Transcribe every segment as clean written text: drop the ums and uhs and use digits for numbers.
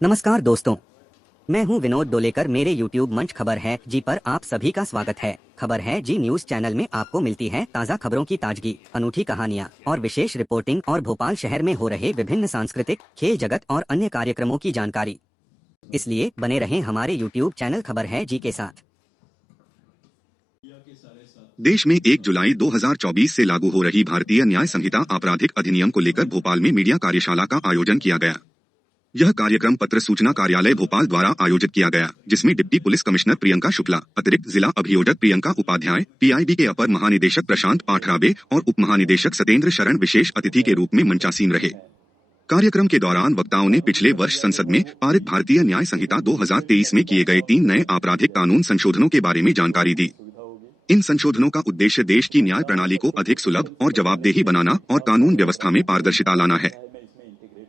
नमस्कार दोस्तों, मैं हूं विनोद डोलेकर। मेरे YouTube मंच खबर है जी पर आप सभी का स्वागत है। खबर है जी न्यूज चैनल में आपको मिलती है ताज़ा खबरों की ताजगी, अनूठी कहानियां और विशेष रिपोर्टिंग और भोपाल शहर में हो रहे विभिन्न सांस्कृतिक, खेल जगत और अन्य कार्यक्रमों की जानकारी। इसलिए बने रहें हमारे YouTube चैनल खबर है जी के साथ। देश में 1 जुलाई 2024 से लागू हो रही भारतीय न्याय संहिता आपराधिक अधिनियम को लेकर भोपाल में मीडिया कार्यशाला का आयोजन किया गया। यह कार्यक्रम पत्र सूचना कार्यालय भोपाल द्वारा आयोजित किया गया, जिसमें deputy police commissioner Priyanka Shukla, अतिरिक्त जिला अभियोजक प्रियंका उपाध्याय, पीआईबी के अपर महानिदेशक प्रशांत पाठराबे और उप महानिदेशक सत्येंद्र शरण विशेष अतिथि के रूप में मंचासीन रहे। कार्यक्रम के दौरान वक्ताओं ने पिछले वर्ष संसद में पारित भारतीय न्याय संहिता 2023 में किए गए 3 नए आपराधिक कानून संशोधनों के बारे में जानकारी दी। इन संशोधनों का उद्देश्य देश की न्याय प्रणाली को अधिक सुलभ और जवाबदेही बनाना और कानून व्यवस्था में पारदर्शिता लाना है।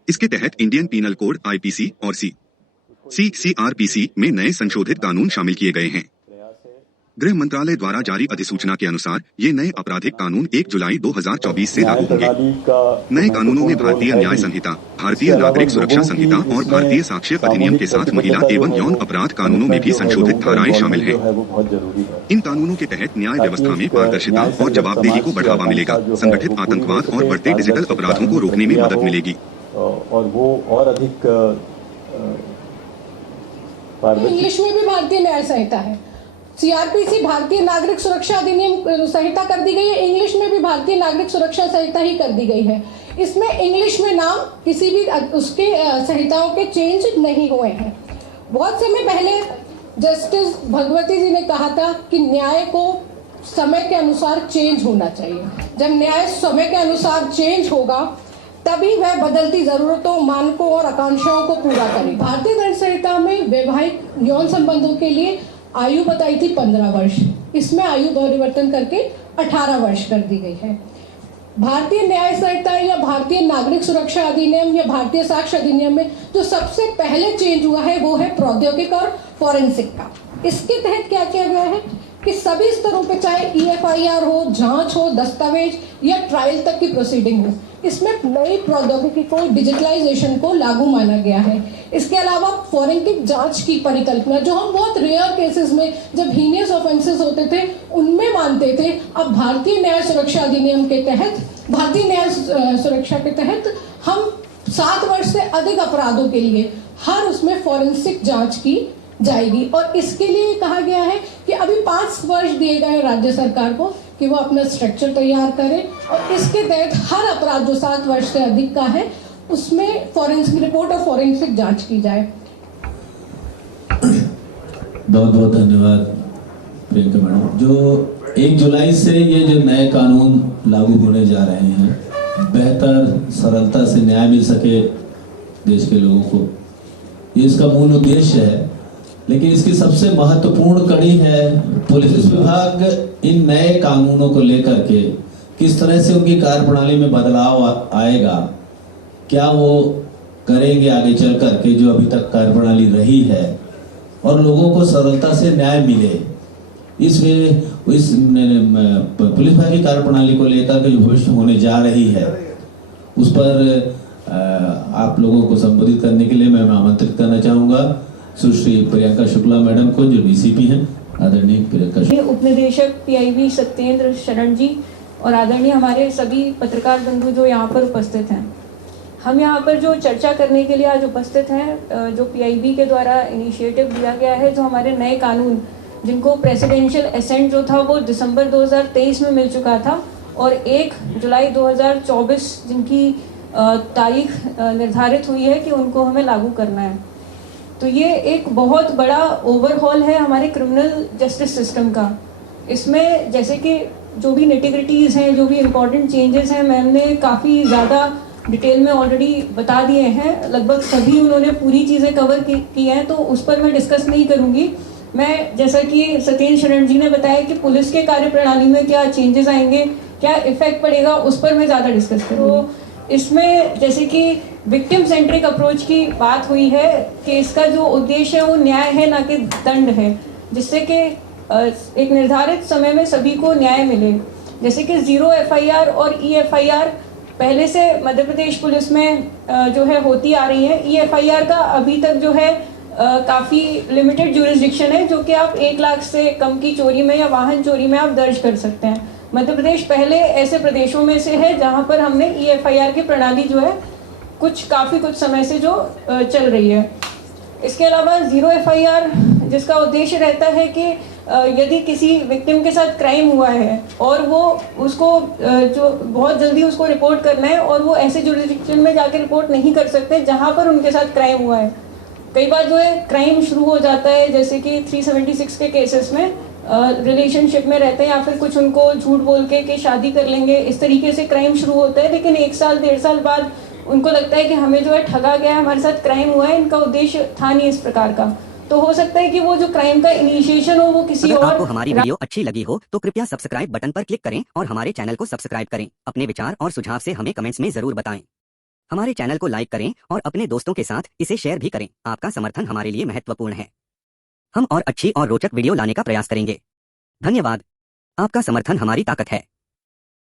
इसके तहत इंडियन पीनल कोड आईपीसी और सीआरपीसी में नए संशोधित कानून शामिल किए गए हैं। गृह मंत्रालय द्वारा जारी अधिसूचना के अनुसार ये नए आपराधिक कानून 1 जुलाई 2024 से लागू होंगे। नए कानूनों में भारतीय न्याय संहिता, भारतीय नागरिक सुरक्षा संहिता और भारतीय साक्ष्य अधिनियम के साथ महिला एवं यौन अपराध कानूनों में भी संशोधित धाराएं शामिल हैं। इन कानूनों के तहत न्याय व्यवस्था में पारदर्शिता और जवाबदेही को बढ़ावा मिलेगा, संगठित आतंकवाद और बढ़ते डिजिटल अपराधों को रोकने में मदद मिलेगी और वो और अधिक इंग्लिश में भी भारतीय न्याय संहिता है। सीआरपीसी भारतीय नागरिक सुरक्षा अधिनियम संहिता कर दी गई है, इंग्लिश में भी भारतीय नागरिक सुरक्षा संहिता ही कर दी गई है। इसमें इंग्लिश में नाम किसी भी उसके संहिताओं के चेंज नहीं हुए हैं। बहुत समय पहले जस्टिस भगवती जी ने कहा था कि न्याय को समय के अनुसार चेंज होना चाहिए। जब न्याय समय के अनुसार चेंज होगा तभी वह बदलती जरूरतों, मानकों और आकांक्षाओं को पूरा करे। भारतीय दंड संहिता में वैवाहिक यौन संबंधों के लिए आयु बताई थी 15 वर्ष, इसमें आयु परिवर्तन करके 18 वर्ष कर दी गई है। भारतीय न्याय संहिता या भारतीय नागरिक सुरक्षा अधिनियम या भारतीय साक्ष्य अधिनियम में जो सबसे पहले चेंज हुआ है वो है प्रौद्योगिक और फॉरेंसिक का। इसके तहत क्या किया गया है कि सभी स्तरों पे, चाहे EFIR हो, जांच हो, दस्तावेज या ट्रायल तक की प्रोसीडिंग हो, इसमें नई प्रौद्योगिकी को, डिजिटलाइजेशन को लागू माना गया है। इसके अलावा फॉरेंसिक जांच की परिकल्पना, जो हम बहुत रेयर केसेस में, जब हीनियस ऑफेंसेस होते थे उनमें मानते थे, अब भारतीय न्याय सुरक्षा अधिनियम के तहत, भारतीय न्याय सुरक्षा के तहत हम 7 वर्ष से अधिक अपराधों के लिए हर उसमें फॉरेंसिक जांच की जाएगी। और इसके लिए कहा गया है कि अभी 5 वर्ष दिए गए राज्य सरकार को कि वो अपना स्ट्रक्चर तैयार करे और इसके तहत हर अपराध जो 7 वर्ष से अधिक का है उसमें फॉरेंसिक रिपोर्ट और फॉरेंसिक जांच की जाए। बहुत बहुत धन्यवाद प्रियंका मैडम। जो 1 जुलाई से ये जो नए कानून लागू होने जा रहे हैं, बेहतर सरलता से न्याय मिल सके देश के लोगों को, ये इसका मूल उद्देश्य है। लेकिन इसकी सबसे महत्वपूर्ण कड़ी है पुलिस विभाग इन नए कानूनों को लेकर के किस तरह से उनकी कार्यप्रणाली में बदलाव आएगा, क्या वो करेंगे आगे चल करके जो अभी तक कार्यप्रणाली रही है, और लोगों को सरलता से न्याय मिले। इस पुलिस विभाग की कार्यप्रणाली को लेकर के जो भविष्य होने जा रही है उस पर आप लोगों को संबोधित करने के लिए मैं आमंत्रित करना चाहूँगा सुश्री प्रियंका शुक्ला मैडम को, जो DCP हैं। आदरणीय प्रियंका, उपनिदेशक PIB सत्येंद्र शरण जी और आदरणीय हमारे सभी पत्रकार बंधु जो यहाँ पर उपस्थित हैं। हम यहाँ पर जो चर्चा करने के लिए आज उपस्थित हैं, जो PIB के द्वारा इनिशिएटिव दिया गया है, जो हमारे नए कानून जिनको प्रेसिडेंशियल एसेंट जो था वो दिसंबर 2023 में मिल चुका था और 1 जुलाई 2024 जिनकी तारीख निर्धारित हुई है कि उनको हमें लागू करना है। तो ये एक बहुत बड़ा ओवरहॉल है हमारे क्रिमिनल जस्टिस सिस्टम का। इसमें जैसे कि जो भी निटिग्रिटीज़ हैं, जो भी इम्पोर्टेंट चेंजेस हैं, मैम ने काफ़ी ज़्यादा डिटेल में ऑलरेडी बता दिए हैं। लगभग सभी उन्होंने पूरी चीज़ें कवर की हैं, तो उस पर मैं डिस्कस नहीं करूँगी। मैं जैसा कि सत्येंद्र शरण जी ने बताया कि पुलिस के कार्यप्रणाली में क्या चेंजेस आएंगे, क्या इफेक्ट पड़ेगा, उस पर मैं ज़्यादा डिस्कस करूँगी। तो इसमें जैसे कि विक्टिम सेंट्रिक अप्रोच की बात हुई है कि इसका जो उद्देश्य है वो न्याय है, ना कि दंड है, जिससे कि एक निर्धारित समय में सभी को न्याय मिले। जैसे कि 0 FIR और EFIR पहले से मध्य प्रदेश पुलिस में जो है होती आ रही है। EFIR का अभी तक जो है काफ़ी लिमिटेड ज्यूरिसडिक्शन है, जो कि आप 1 लाख से कम की चोरी में या वाहन चोरी में आप दर्ज कर सकते हैं। मध्य प्रदेश पहले ऐसे प्रदेशों में से है जहां पर हमने EFIR की प्रणाली जो है काफ़ी कुछ समय से जो चल रही है। इसके अलावा जीरो FIR, जिसका उद्देश्य रहता है कि यदि किसी विक्टिम के साथ क्राइम हुआ है और वो उसको जो बहुत जल्दी उसको रिपोर्ट करना है और वो ऐसे जुरिस्डिक्शन में जाकर रिपोर्ट नहीं कर सकते जहां पर उनके साथ क्राइम हुआ है। कई बार जो है क्राइम शुरू हो जाता है, जैसे कि 376 के केसेस में रिलेशनशिप में रहते हैं या फिर कुछ उनको झूठ बोल के शादी कर लेंगे, इस तरीके से क्राइम शुरू होता है। लेकिन 1 साल 1.5 साल बाद उनको लगता है कि हमें जो है ठगा गया, हमारे साथ क्राइम हुआ है, इनका उद्देश्य था नहीं इस प्रकार का। तो हो सकता है कि वो जो क्राइम का इनिशिएशन हो वो किसी अगर और आपको हमारी वीडियो अच्छी लगी हो तो कृपया सब्सक्राइब बटन पर क्लिक करें और हमारे चैनल को सब्सक्राइब करें। अपने विचार और सुझाव से हमें कमेंट्स में जरूर बताएं। हमारे चैनल को लाइक करें और अपने दोस्तों के साथ इसे शेयर भी करें। आपका समर्थन हमारे लिए महत्वपूर्ण है। हम और अच्छी और रोचक वीडियो लाने का प्रयास करेंगे। धन्यवाद। आपका समर्थन हमारी ताकत है।